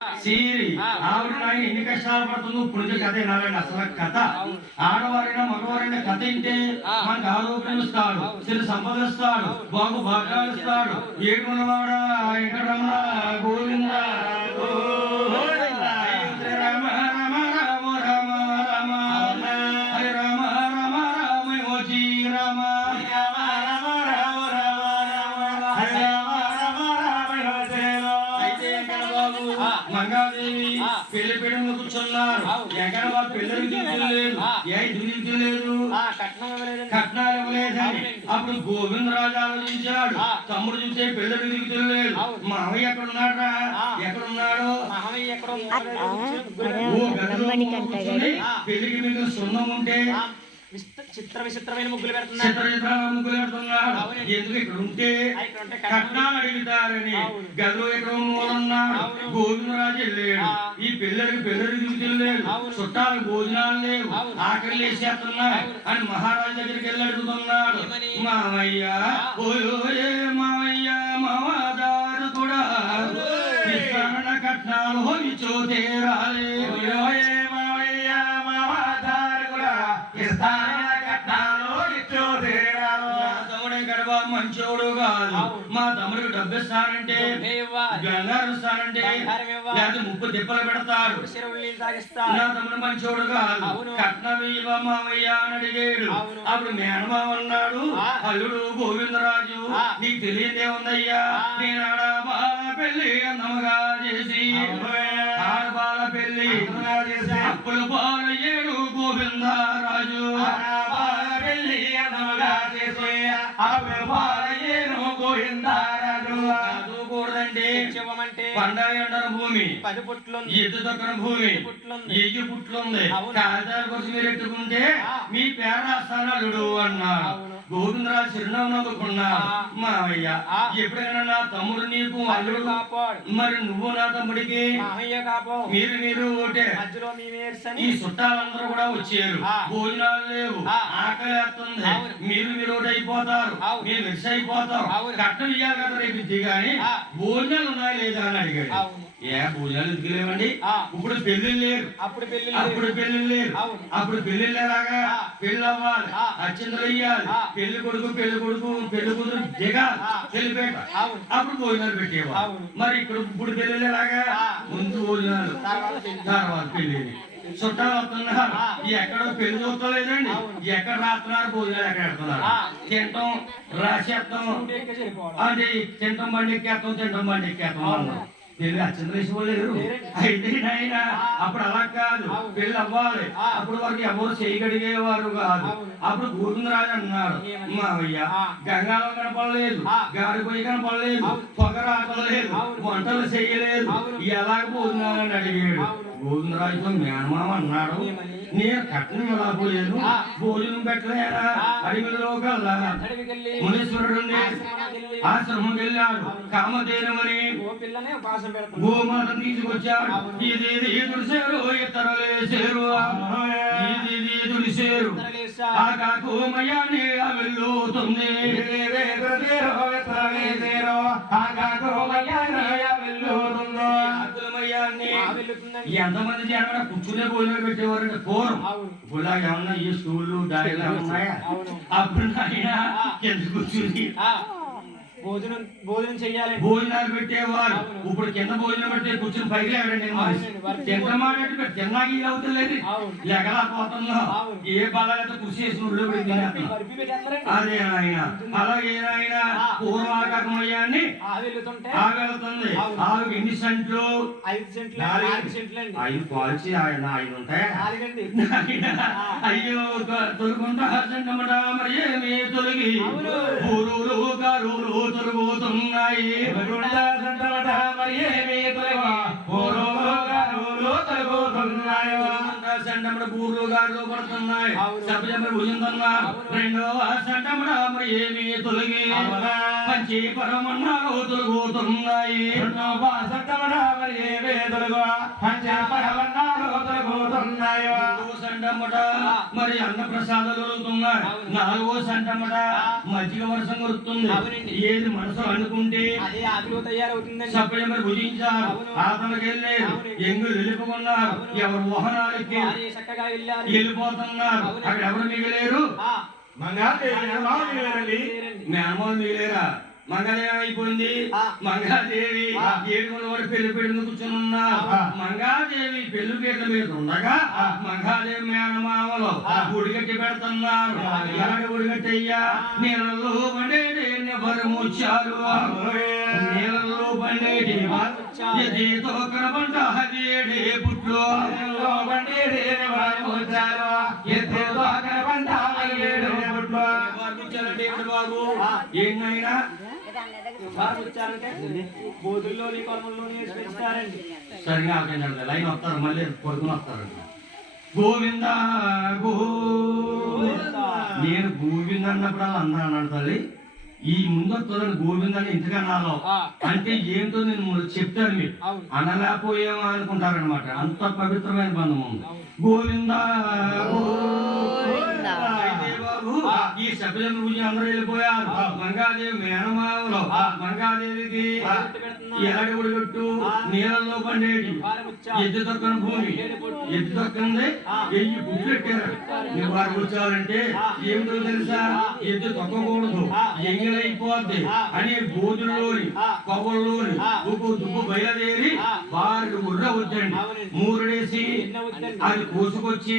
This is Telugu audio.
సీరి ఆవిడ నాయన ఎన్ని కష్టాలు పడుతుందో ఇప్పుడు కథ వినాలండి. అసలు కథ ఆడవారైనా మగవారైనా కథ వింటే మనకు ఆరోగ్యం ఇస్తాడు, సిరి సంపదిస్తాడు, బాగు భాగాలు ఇస్తాడు. ఏడున్నవాడా వెంకటరమణ గోవింద రామ రామ రామ రామ రామ హరి రామ రామ రామ ఓజీ రామ రామ రామ రామ రామ హరి రామ రామ రామ ఓజీ అయితే బాబు మంగాదేవి పెళ్లి పెడుము కూర్చున్నారు. ఎక్కడ బాబు పెళ్ళికి దిగులేదు, ఏ దిగులేదు, కట్నాలు ఇవ్వలేదని. అప్పుడు గోవిందరాజు ఆలోచించాడు. తమ్ముడు చూస్తే పెళ్ళికి దిగుతలేదు, మామయ్య ఎక్కడ ఉన్నాడా, ఎక్కడున్నాడు? పెళ్లికి మీకు సున్నం ఉంటే చిత్ర విచిత్రమైన ముగ్గులు పెడుతున్నాడు. ఎందుకు ఇక్కడ ఉంటే కట్నాలు అడుగుతారని గదిలో ఎక్కడ మూలన్నాడు. గోవిందరాజు వెళ్ళాడు. ఈ పిల్లలకి దిగుతలేదు, చుట్టాలకు భోజనాలు లేవు, ఆకలి వేసేస్తున్నాయి అని మహారాజు దగ్గరికి వెళ్ళి అడుగుతున్నాడు. మామయ్య ఓయోయే మామయ్య మామదారు కూడా కట్నాలు హోమిచోతే రాలే మామయ్య మామదారు కూడా మంచోడు కాదు. మా తమ్ముడికి డబ్బు ఇస్తానంటే, బంగారం ఇస్తానంటే, లేదా ముప్పు తిప్పలు పెడతాడు. నా తమ్ముడు మంచోడు కాదు, కట్నం ఇవ్వ మామయ్య అని అడిగాడు. అప్పుడు మేనమామ అన్నాడు, అల్లుడు గోవిందరాజు నీకు తెలియదే ఉందయ్యా, నేను ఆడబాల పెళ్లి అన్నమగా చేసి ఆడబాల పెళ్లి అప్పుల పాలయ్యాడు గోవిందరాజు. పండాయండన భూమి, 10 పుట్లు, ఎద్దు దొక్కన భూమి, 1000 పుట్లుంది. కాగితాల కోసం మీరు ఎట్టుకుంటే మీ పేర రాస్తానల్లుడు అన్నాడు. గోవిందరాజు చిరునవ్వు నవ్వుకున్నాడు. మావయ్య ఎప్పుడైనా నా తమ్ముడు నీకు అల్లుడు కాపాడు, మరి నువ్వు నా తమ్ముడికి మీరు ఒకటే. ఈ చుట్టాలందరూ కూడా వచ్చారు, భోజనాలు లేవు, ఆకలి వేస్తుంది, మీరు ఒకటి అయిపోతారు, మీరు మిస్ అయిపోతాం. కట్నం ఇయ్యాలి కదా రేపు గాని భోజనాలు ఉన్నాయా లేదా అని అడిగాడు. ఏ భోజనాలు ఎందుకు లేవండి, ఇప్పుడు పెళ్లిళ్ళు లేరు, అప్పుడు పెళ్లిళ్ళు లేరు, అప్పుడు పెళ్లిళ్ళు ఎలాగా, పెళ్లి అవ్వాలి, అచ్చింతలు ఇయ్యాలి, పెళ్లి కొడుకు పెళ్లి కూతురు దిగాలి, పెళ్లిపేట, అప్పుడు భోజనాలు పెట్టేవాళ్ళు. మరి ఇప్పుడు పెళ్లిళ్ళు ఎలాగా, ముందు భోజనాలు తర్వాత పెళ్లి. చుట్టాలు వస్తున్నారు, ఎక్కడో పెళ్లి చూస్తలేదండి, ఎక్కడ రాస్తున్నారు, భోజనాలు ఎక్కడ పెడుతున్నారు. తింటాం రాసేస్తాం అంటే తింటాం బండి ఎక్కేస్తాం పెళ్లి అచ్చంద్రేసుకోలేరు. అయితే నాయన అప్పుడు అలా కాదు, పెళ్లి అవ్వాలి, అప్పుడు వరకు ఎవరు చేయగలిగేవారు కాదు. అప్పుడు గోవిందరాజు అన్నాడు, మావయ్య గంగాలో కనపడలేదు, గాడి పోయి కనపడలేదు, పొగ రావలేదు, వంటలు చేయలేదు, ఎలాగ భోజనాలని అడిగాడు. గోవిందరాజుతో మేనమామ అన్నాడు, నేను కట్నం ఎలా పోయాను, భోజనం పెట్టలేదా, అడవిలో కల్లా మునీశ్వరుడు ఆశ్రమం వెళ్ళాడు. కామధేనుమని గోమాతను తీసుకొచ్చాడు. ఇది తుడిసేరు ఇతరులేసేరు, ఇది తుడిసేరు ఆగా గోమయాన్ని వెళ్ళుతుంది. ఎంతమంది జనం కూర్చునే భోజనం పెట్టేవారంటే పూర్వం. ఇప్పుడు ఏమన్నా ఈ స్కూళ్ళు దారిలో ఉన్నాయా, అప్పుడు కింద కూర్చుని భోజనం చెయ్యాలి, భోజనాలు పెట్టేవారు. ఇప్పుడు కింద భోజనం పెడితే కూర్చుని పైకి లేడండి, తింటమాడంటే తిన్నాకి అవుతలేదు, లేకలేకపోతున్నా ఏ బలాలతో కృషి చేసిన అదే ఆయన. అలాగే ఆయన పూర్వాకమయాన్ని ఆగలుతుంది. ఆవిడ ఎన్ని సెంట్లు, 5 సెంట్లు, 5 పాల్చి ఆయన 5 ఉంటాయా? అయ్యో తొలుకుంటా మరి ఏమి తొలగి ఊరూరు గారూరు తొలగుతున్నాయి. బూర్లు గారు పడుతున్నాయి, సభ్యులు భుజంతున్నారు. రెండవ సంటముడ మరి ఏమి తొలగి పంచి పరమన్నాలు తొలగుతున్నాయి. సంటముడ మరి ఏమి తొలగు పంచ పరమన్నాలు తొలగు అవుతున్నాయో 3వ సంటమట మరి అన్న ప్రసాదాలు అవుతున్నాయి 4వ సంటమట మజ్జిగ వర్షం కురుతుంది అవునండి. ఏది మనసు అనుకుంటే అదే ఆకులు తయారవుతుందండి సభ్యులు మరి భుజించారు ఆతనకి వెళ్ళారు ఎంగులు వెళ్ళిపోకున్నారు ఎవరు వాహనాలకి వారే చక్కగా వెళ్ళారు వెళ్ళిపోతున్నారు అక్కడ ఎవరు మిగిలేరు ఆ, మంగాదేవి మిగిలారండి మేనమాలు మిగిలేరా మంగళదేవి అయిపోయింది మంగాదేవి ఏడుగుల వాడు పెళ్లి పెళ్లి కూర్చుని మంగాదేవి పెళ్లి పీటల మీద ఉండగా మంగాదేవి మేనమామలు గుడిగట్టి పెడుతున్నారు ఎలాంటి గుడిగట్టి అయ్యా నీళ్ళల్లో బండేటి ముచ్చారు నీళ్ళల్లో బండేటి ఎదేతో కనబంట అదేడే పుట్లు బండేడి ముచ్చారు ఎద్దేదో కనబంట అదేడే పుట్లు బాబు ఏంటైనా వారు వచ్చారంటే బోధుల్లోని కొలముల్లోని పెంచుతారండి సరిగా ఆకండి లైన్ వస్తారు మళ్ళీ కొడుకుని వస్తారండి గోవింద గోవింద నేను గోవింద అన్నప్పుడు అందరూ అన్నాడు తల్లి ఈ ముందు వస్తుందని గోవింద అని ఇంతగా అనాలో అంటే ఏంటో నేను చెప్తాను మీరు అనలేకపోయామో అనుకుంటారనమాట అంత పవిత్రమైన బంధం ఉంది గోవింద ఈ సభ్యుల పూజ అందరూ వెళ్ళిపోయారు మంగాదేవి మేనమావలో మంగాదేవికి ఎలాంటి ఉడిగట్టు నీళ్ళల్లో పండేటి ఎద్దు తొక్కన భూమి ఎద్దు తొక్కంది 1000 పుట్లు పెట్టారు నువ్వు వారు కూర్చోవాలంటే ఏమిటో తెలుసా ఎద్దు తొక్కకూడదు ఎంగిలైపోద్ది అనే బోధుల్లోని కొవ్వల్లోని దుబ్బు బయలుదేరి వారికి ఉర్ర వద్దండి 3 డేసి అది కోసుకొచ్చి